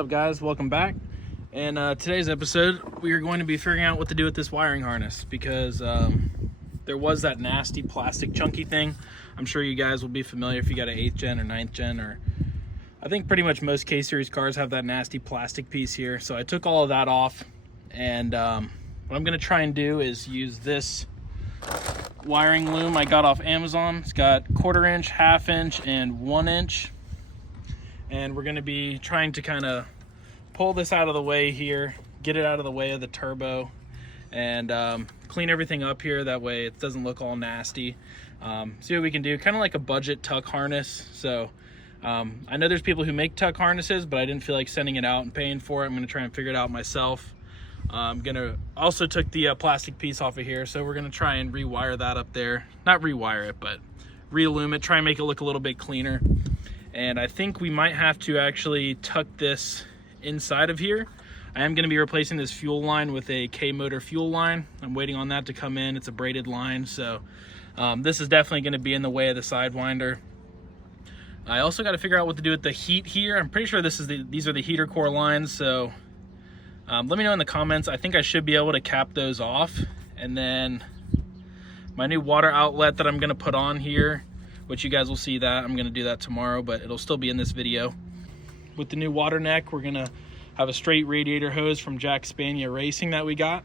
up, guys? Welcome back. And today's episode, we are going to be figuring out what to do with this wiring harness because there was that nasty plastic chunky thing. I'm sure you guys will be familiar if you got an 8th gen or 9th gen, or I think pretty much most K-series cars have that nasty plastic piece here. So I took all of that off, and what I'm going to try and do is use this wiring loom I got off Amazon. It's got 1/4 inch, 1/2 inch, and 1 inch. And we're going to be trying to kind of pull this out of the way here, get it out of the way of the turbo, and clean everything up here. That way it doesn't look all nasty. See what we can do, kind of like a budget tuck harness. So I know there's people who make tuck harnesses, but I didn't feel like sending it out and paying for it. I'm going to try and figure it out myself. I'm going to also took the plastic piece off of here, so we're going to try and rewire that up there. Not rewire it, but re-illumine it, try and make it look a little bit cleaner. And I think we might have to actually tuck this inside of here. I am going to be replacing this fuel line with a K-motor fuel line. I'm waiting on that to come in. It's a braided line, so this is definitely going to be in the way of the Sidewinder. I also got to figure out what to do with the heat here. I'm pretty sure these are the heater core lines, so let me know in the comments. I think I should be able to cap those off. And then my new water outlet that I'm going to put on here, which you guys will see that. I'm going to do that tomorrow, but it'll still be in this video. With the new water neck, we're going to have a straight radiator hose from K24 Racing that we got.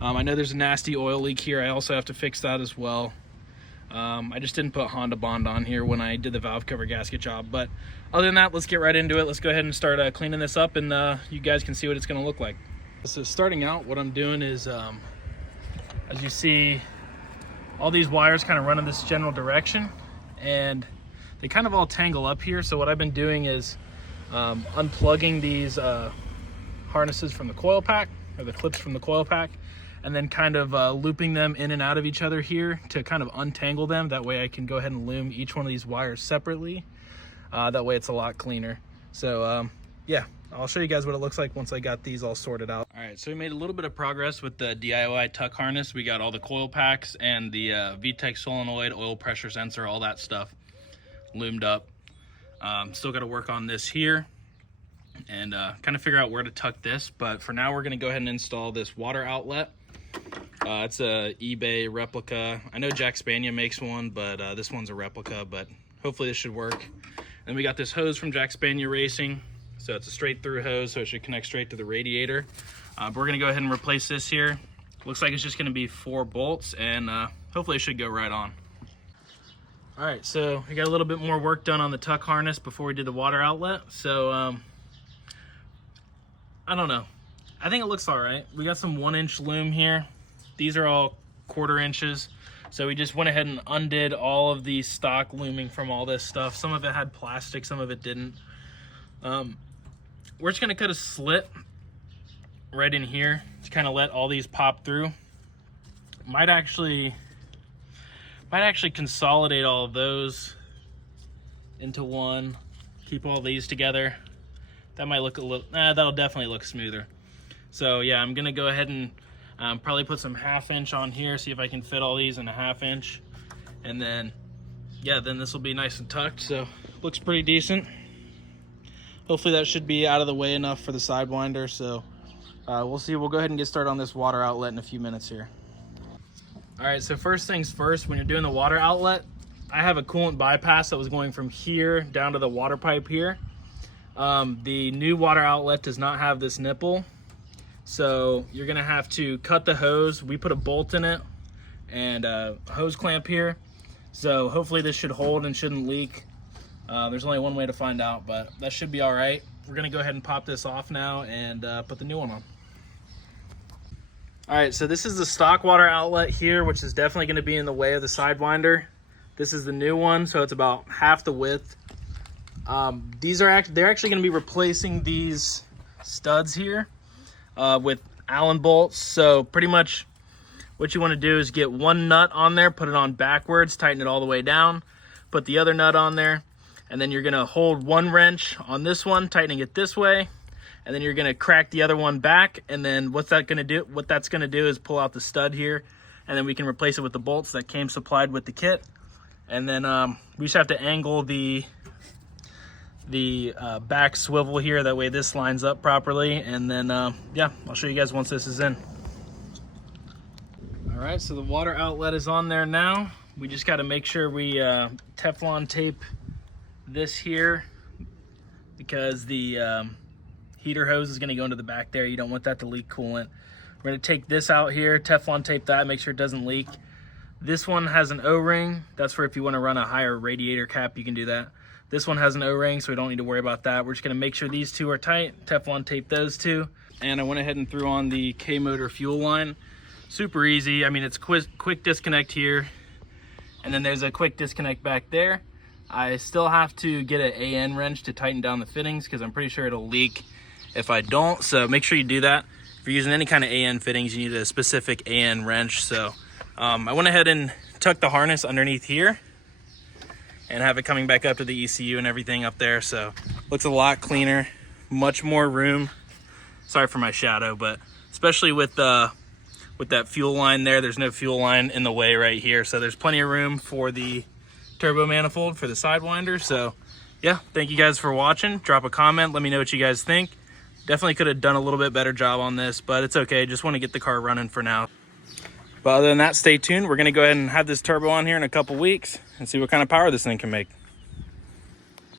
I know there's a nasty oil leak here. I also have to fix that as well. I just didn't put Honda Bond on here when I did the valve cover gasket job. But other than that, let's get right into it. Let's go ahead and start cleaning this up, and you guys can see what it's going to look like. So starting out, what I'm doing is, as you see, all these wires kind of run in this general direction, and they kind of all tangle up here. So what I've been doing is unplugging these harnesses from the coil pack, or the clips from the coil pack, and then kind of looping them in and out of each other here to kind of untangle them. That way I can go ahead and loom each one of these wires separately. That way it's a lot cleaner. So yeah, I'll show you guys what it looks like once I got these all sorted out. All right, so we made a little bit of progress with the DIY tuck harness. We got all the coil packs and the VTEC solenoid, oil pressure sensor, all that stuff loomed up. Still got to work on this here and kind of figure out where to tuck this. But for now, we're going to go ahead and install this water outlet. It's a eBay replica. I know K24 makes one, but this one's a replica, but hopefully this should work. And we got this hose from K24 Racing. So it's a straight through hose, so it should connect straight to the radiator. But we're going to go ahead and replace this here. Looks like it's just going to be 4 bolts, and hopefully it should go right on. All right, so we got a little bit more work done on the tuck harness before we did the water outlet. So I don't know. I think it looks all right. We got some 1-inch loom here. These are all 1/4 inches. So we just went ahead and undid all of the stock looming from all this stuff. Some of it had plastic, some of it didn't. We're just gonna cut a slit right in here to kind of let all these pop through. Might actually consolidate all of those into one, keep all these together. That might look a little, that'll definitely look smoother. So yeah, I'm gonna go ahead and probably put some 1/2 inch on here, see if I can fit all these in a 1/2 inch. And then, yeah, then this will be nice and tucked, so looks pretty decent. Hopefully that should be out of the way enough for the Sidewinder, so we'll see. We'll go ahead and get started on this water outlet in a few minutes here. All right, so first things first, when you're doing the water outlet, I have a coolant bypass that was going from here down to the water pipe here. The new water outlet does not have this nipple, so you're gonna have to cut the hose. We put a bolt in it and a hose clamp here, so hopefully this should hold and shouldn't leak. There's only one way to find out, but that should be all right. We're gonna go ahead and pop this off now and put the new one on. All right, so this is the stock water outlet here, which is definitely gonna be in the way of the Sidewinder. This is the new one, so it's about 1/2 the width. They're actually gonna be replacing these studs here with Allen bolts. So pretty much what you wanna do is get one nut on there, put it on backwards, tighten it all the way down, put the other nut on there, and then you're gonna hold one wrench on this one, tightening it this way, and then you're gonna crack the other one back, and then what that's gonna do is pull out the stud here, and then we can replace it with the bolts that came supplied with the kit. And then we just have to angle the the back swivel here. That way this lines up properly. And then, yeah, I'll show you guys once this is in. All right, so the water outlet is on there now. We just got to make sure we Teflon tape this here, because the heater hose is going to go into the back there. You don't want that to leak coolant. We're going to take this out here, Teflon tape that, make sure it doesn't leak. This one has an O-ring. That's for if you want to run a higher radiator cap, you can do that. This one has an O-ring, so we don't need to worry about that. We're just going to make sure these two are tight, Teflon tape those two. And I went ahead and threw on the K-motor fuel line. Super easy. I mean, it's quick disconnect here, and then there's a quick disconnect back there. I still have to get an AN wrench to tighten down the fittings, because I'm pretty sure it'll leak if I don't. So make sure you do that. If you're using any kind of AN fittings, you need a specific AN wrench. So I went ahead and tucked the harness underneath here and have it coming back up to the ECU and everything up there. So looks a lot cleaner, much more room. Sorry for my shadow, but especially with that fuel line there's no fuel line in the way right here. So there's plenty of room for the turbo manifold for the Sidewinder. So yeah, thank you guys for watching. Drop a comment, let me know what you guys think. Definitely could have done a little bit better job on this, but it's okay. Just want to get the car running for now. But other than that, stay tuned. We're going to go ahead and have this turbo on here in a couple weeks and see what kind of power this thing can make.